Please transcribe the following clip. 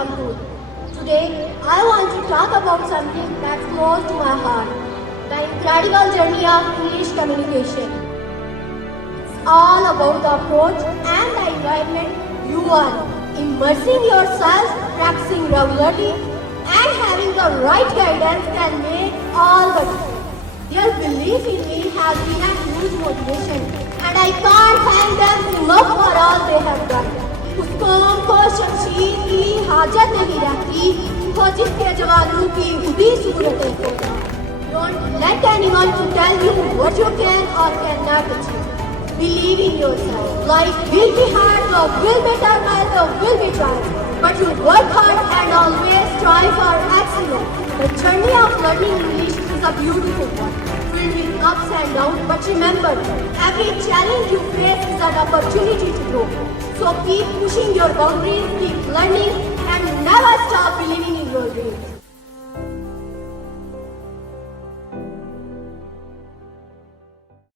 harmful. Today, I want to talk about something that's close to my heart, the incredible journey of English communication. It's all about the approach and the environment you are immersing yourself, practicing regularly, and having the right guidance can make all the difference. Their belief in me has been a huge motivation, and I can't thank them enough for all they have done. उस कौम को शमशीर की हाजत नहीं रहती, वो जिसके जवानों की खुदी सूरतें होगा. Don't let anyone to tell you what you can or cannot achieve. Believe in yourself. Life will be hard, there will be turmoil, there will be trials, but you work hard and always strive for excellence. The journey of learning English is a beautiful one, filled with ups and downs, but remember, every challenge you face is an opportunity to grow. So keep pushing your boundaries, keep